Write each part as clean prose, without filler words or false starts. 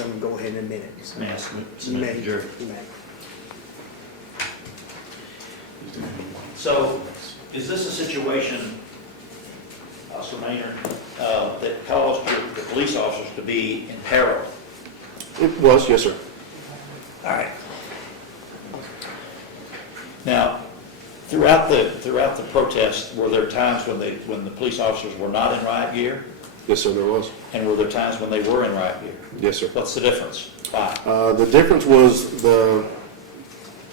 I'm gonna go ahead in a minute. You may. You may. So, is this a situation, Officer Maynard, that caused the police officers to be in peril? It was, yes, sir. All right. Now, throughout the protest, were there times when the police officers were not in riot gear? Yes, sir, there was. And were there times when they were in riot gear? Yes, sir. What's the difference? Why? The difference was the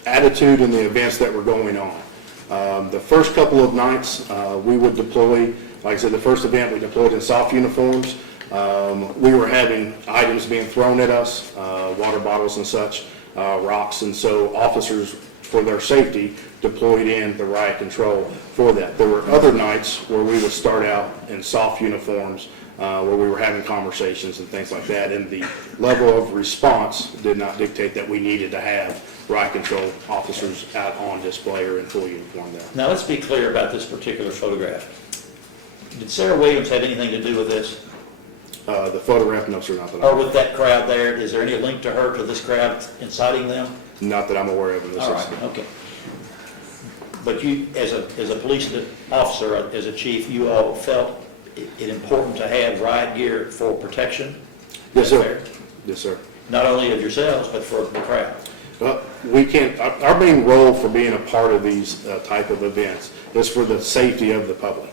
attitude and the events that were going on. The first couple of nights, we would deploy, like I said, the first event we deployed in soft uniforms. We were having items being thrown at us, water bottles and such, rocks, and so officers, for their safety, deployed in the riot control for that. There were other nights where we would start out in soft uniforms, where we were having conversations and things like that, and the level of response did not dictate that we needed to have riot control officers out on display or in full uniform there. Now, let's be clear about this particular photograph. Did Sarah Williams have anything to do with this? The photograph, no, sir, not that Or with that crowd there? Is there any link to her to this crowd inciting them? not that I'm aware of in this All right, instance. okay. But you, as a police officer, as a chief, you all felt it important to have riot gear for protection? Yes, Is sir. that fair? Yes, sir. Not only of yourselves, but for the crowd? We can't, our main role for being a part of these type of events is for the safety of the public.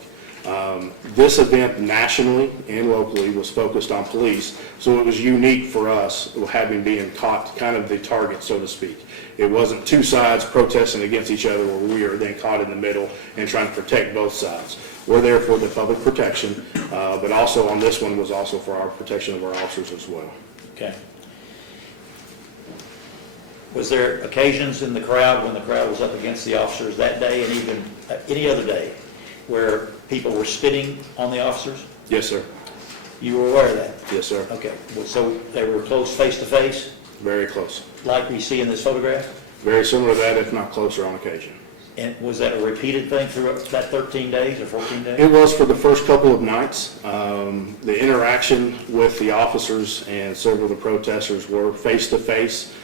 This event nationally and locally was focused on police, so it was unique for us having been caught kind of the target, so to speak. It wasn't two sides protesting against each other where we are then caught in the middle and trying to protect both sides. We're there for the public protection, but also on this one was also for our protection of our officers as well. Okay. Was there occasions in the crowd when the crowd was up against the officers that day and even any other day where people were spitting on the officers? Yes, sir. You were aware of that? Yes, sir. Okay. Well, so they were close face to face, Very close. like we see in this photograph? Very similar to that, if not closer on occasion. And was that a repeated thing throughout that 13 days or 14 days? It was for the first couple of nights. The interaction with the officers and several of the protesters were face-to-face.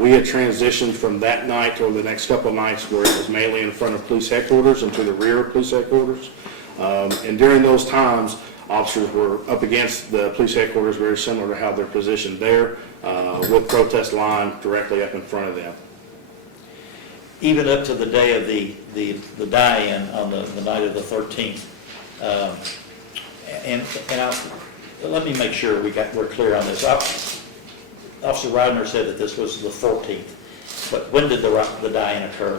We had transitioned from that night to the next couple of nights where it was mainly in front of police headquarters and to the rear of police headquarters. And during those times, officers were up against the police headquarters, very similar to how they're positioned there, with protest line directly up in front of them. Even up to the day of the die-in on the night of the 13th. Let me make sure we're clear on this. Officer Ryder said that this was the 14th, but when did the die-in occur?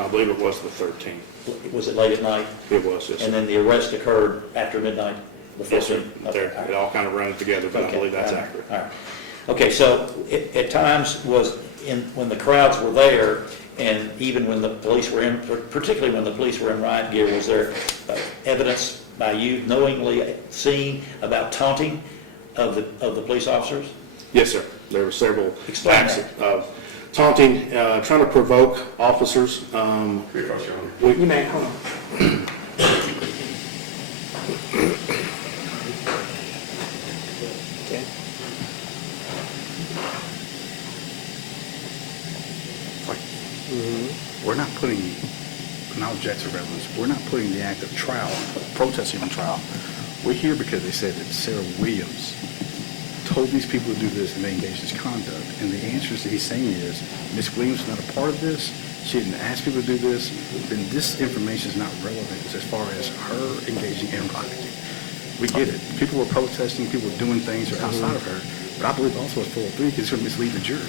I believe it was the 13th. Was it late at night? It was, yes, And sir. then the arrest occurred after midnight? The 14th? Yes, sir. Okay, There, it all kind of runs together, but I Okay, believe that's all right, accurate. all right. Okay, so at times when the crowds were there, and even when the police were in, particularly when the police were in riot gear, was there evidence by you knowingly seen about taunting of the police officers? Yes, sir. There were several Explain acts that. of taunting, trying to provoke officers. You may, hold on. Okay. We're not putting, and I'll object to relevance, we're not putting the act of trial, protesting on trial. We're here because they said that Sarah Williams told these people to do this and they engaged in conduct. And the answers that he's saying is, Ms. Williams is not a part of this, she didn't ask people to do this, then this information is not relevant as far as her engaging in rioting. We get it. People were protesting, people were doing things that are outside of her, but I believe also it's 403 because it's going to mislead the jury.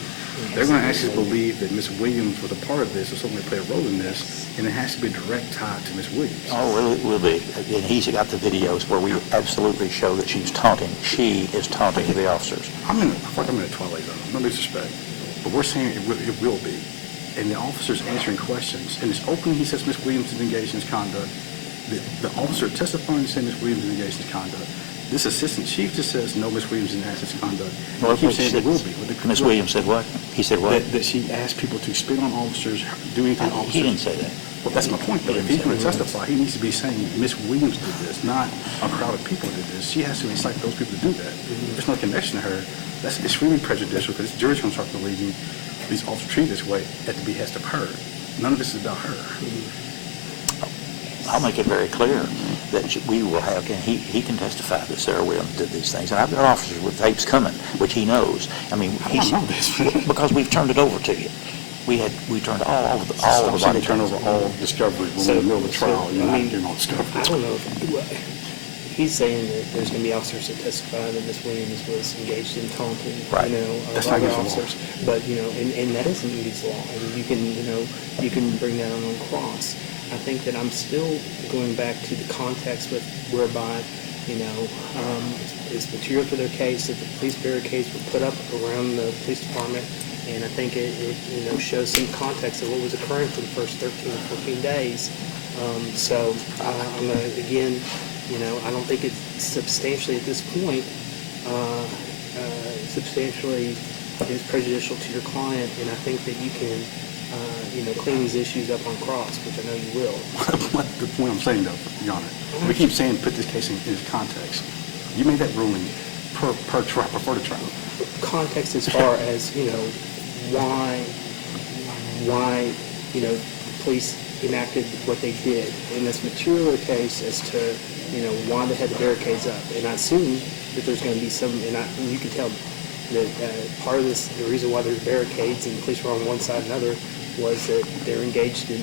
They're going to actually believe that Ms. Williams was a part of this or certainly play a role in this, and it has to be a direct tie to Ms. Williams. Oh, it will be. And he's got the videos where we absolutely show that she's taunting. She is taunting the officers. I feel like I'm in a twilight zone, no disrespect, but we're saying it will be. And the officer's answering questions. In his opening, he says Ms. Williams is engaged in his conduct. The officer testifying saying Ms. Williams is engaged in his conduct. This assistant chief just says, no, Ms. Williams didn't ask his conduct. Well, He keeps saying it will be. Ms. Williams said what? He said what? That she asked people to spit on officers, do anything to officers. He didn't say that. Well, that's my point, though. If he's going to testify, he needs to be saying, Miss Williams did this, not a crowd of people did this. She has to incite those people to do that. If there's no connection to her, it's really prejudicial, because the jury's going to start believing these officers treat this way at the behest of her. None of this is about her. I'll make it very clear that we will have, and he can testify that Sarah Williams did these things. And I've got officers with tapes coming, which he knows. I mean, I don't know this. because we've turned it over to you. We turned all of the Stop saying body. turn over all discovery when we're in the middle of the trial. You're not doing all discovery. I don't know. He's saying that there's going to be officers that testify that Ms. Williams was engaged in taunting, Right. of That's not other against the law. officers. But, and that isn't against the law. And you can bring that on cross. I think that I'm still going back to the context with whereby, it's material for their case that the police barricades were put up around the police department. And I think it shows some context of what was occurring for the first 13 or 14 days. So I'm going to, again, I don't think it's substantially at this point, substantially is prejudicial to your client. And I think that you can, clean these issues up on cross, which I know you will. What the point I'm saying, though, Your Honor, we keep saying put this case in its context. You made that ruling per trial, before the trial. Context as far as, why, the police enacted what they did. In this material case as to, why they had the barricades up. And I assume that there's going to be some, and you can tell me that part of this, the reason why there's barricades and the police were on one side and another was that they're engaged in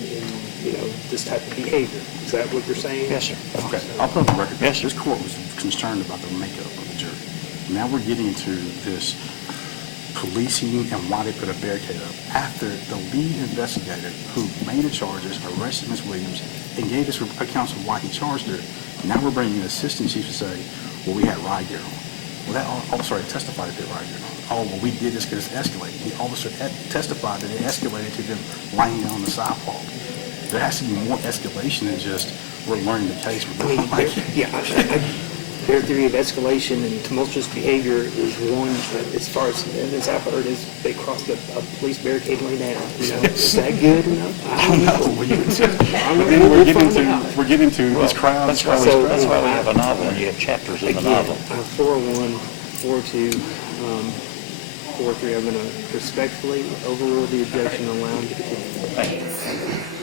this type of behavior. Is that what you're saying? Yes, sir. Okay, I'll put on the record. Yes, sir. This court was concerned about the makeup of the jury. Now we're getting into this policing and why they put a barricade up after the lead investigator who made the charges, arrested Ms. Williams, and gave us accounts of why he charged her. Now we're bringing an assistant chief to say, well, we had riot gear on. Well, that officer had testified that they had riot gear on. Oh, well, we did this because it escalated. The officer had testified that it escalated to them lying down on the sidewalk. There has to be more escalation than just we're learning the case. Their theory of escalation and tumultuous behavior is one, as far as I've heard, is they crossed a police barricade lane down. Is that good enough? I don't know. We're getting to this crowd. That's why we have a novel, and you have chapters in the Again, novel. 4-1, 4-2, 4-3, I'm going to respectfully overrule the objection and allow him to continue. Thank you.